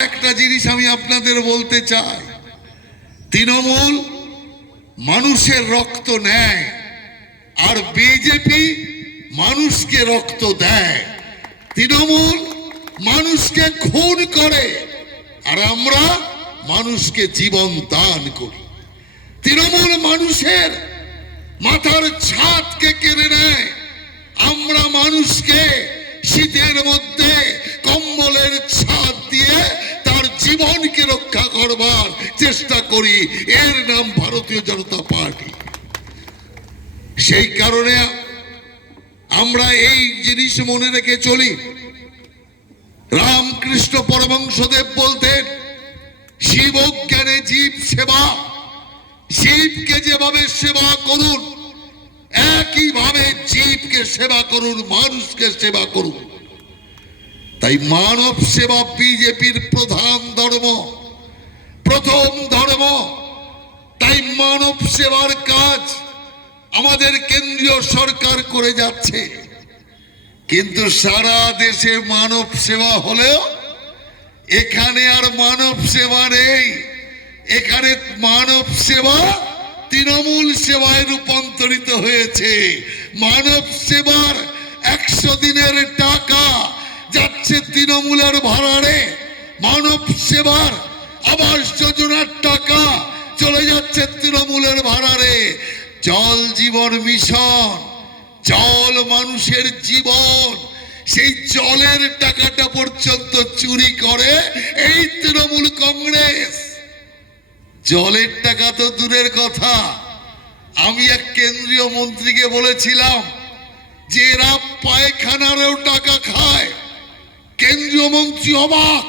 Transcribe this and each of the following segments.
একটা জিনিস আমি আপনাদের বলতে চাই, তৃণমূল মানুষের রক্ত নেয় আর বিজেপি মানুষকে রক্ত দেয়। তৃণমূল মানুষকে খুন করে আর আমরা মানুষকে জীবন দান করি। তৃণমূল মানুষের মাথার ছাদকে কেড়ে নেয়, আমরা মানুষকে শীতের মধ্যে কম্বলের ছাদ দিয়ে তার জীবনকে রক্ষা করবার চেষ্টা করি। এর নাম ভারতীয় জনতা পার্টি। সেই কারণে আমরা এই জিনিস মনে রেখে চলি। রামকৃষ্ণ পরমহংসদেব বলতেন, শিব জ্ঞানে জীব সেবা। শিবকে যেভাবে সেবা করুন একইভাবে জীবকে সেবা করুন, মানুষকে সেবা করুন। তাই মানব সেবা বিজেপির প্রধান ধর্ম, প্রথম ধর্ম। তাই মানব সেবার কাজ আমাদের কেন্দ্রীয় সরকার করে যাচ্ছে। কিন্তু সারা দেশে মানব সেবা হলেও এখানে আর মানব সেবা নেই। এখানে মানব সেবা তৃণমূল সেবায় রূপান্তরিত হয়েছে। মানব সেবার 100 দিনের টাকা যাচ্ছে তৃণমূলের ভাড়ারে। মানব সেবার আবাস যোজনার টাকা চলে যাচ্ছে তৃণমূলের ভাড়ারে। জল জীবন মিশন, জল মানুষের জীবন, সেই জলের টাকাটা পর্যন্ত চুরি করে এই তৃণমূল কংগ্রেস। জলের টাকা তো দূরের কথা, আমি এক কেন্দ্রীয় মন্ত্রীকে বলেছিলাম যে এরা পায়খানারও টাকা খায়। কেন্দ্রীয় মন্ত্রী অবাক,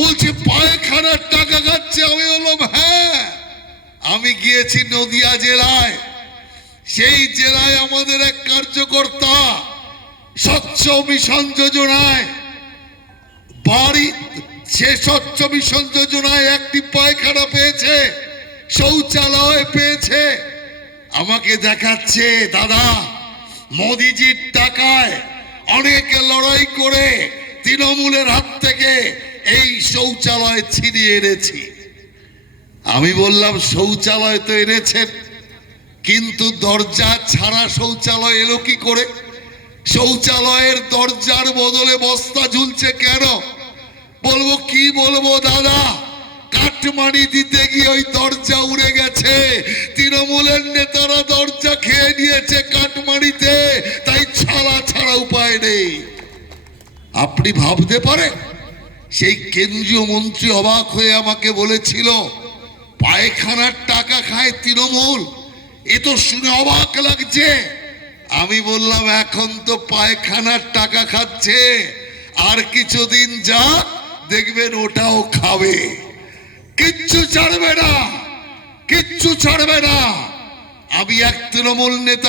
বলছে পায়খানার টাকা খাচ্ছে। আমি বললাম হ্যাঁ, আমি গিয়েছি নদিয়া জেলায়। সেই জেলায় আমাদের এক কার্যকর্তা স্বচ্ছ মিশন যোজনায় বাড়ি, সে স্বচ্ছ মিশন যোজনায় একটি পায়খানা পেয়েছে, শৌচালয় পেয়েছে। আমাকে দেখাচ্ছে, দাদা মোদিজির টাকায় অনেকে লড়াই করে তৃণমূলের হাত থেকে এই শৌচালয় ছিনিয়ে এনেছি। আমি বললাম শৌচালয় তো এনেছেন, কিন্তু দরজা ছাড়া শৌচালয় এলো কি করে? শৌচালয়ের দরজার বদলে বস্তা ঝুলছে কেন? বলবো কি বলবো দাদা, কাটমানি দিতে গিয়ে ওই দরজা উড়ে গেছে। তৃণমূলের নেতারা দরজা খেয়ে নিয়েছে কাটমানিতে, তাই ছাড়া ছাড়া উপায় নেই। আপনি ভাবতে পারেন? সেই কেন্দ্রীয় মন্ত্রী অবাক হয়ে আমাকে বলেছিল পায়খানার টাকা খায় তৃণমূল। এ তো শুনে অবাক লাগছে। আমি বললাম এখন তো পায়খানার টাকা খাচ্ছে, আর কিছুদিন যা দেখবেন ওটাও খাবে। কিচ্ছু ছাড়বে না, কিচ্ছু ছাড়বে না। আমি এক তৃণমূল নেতা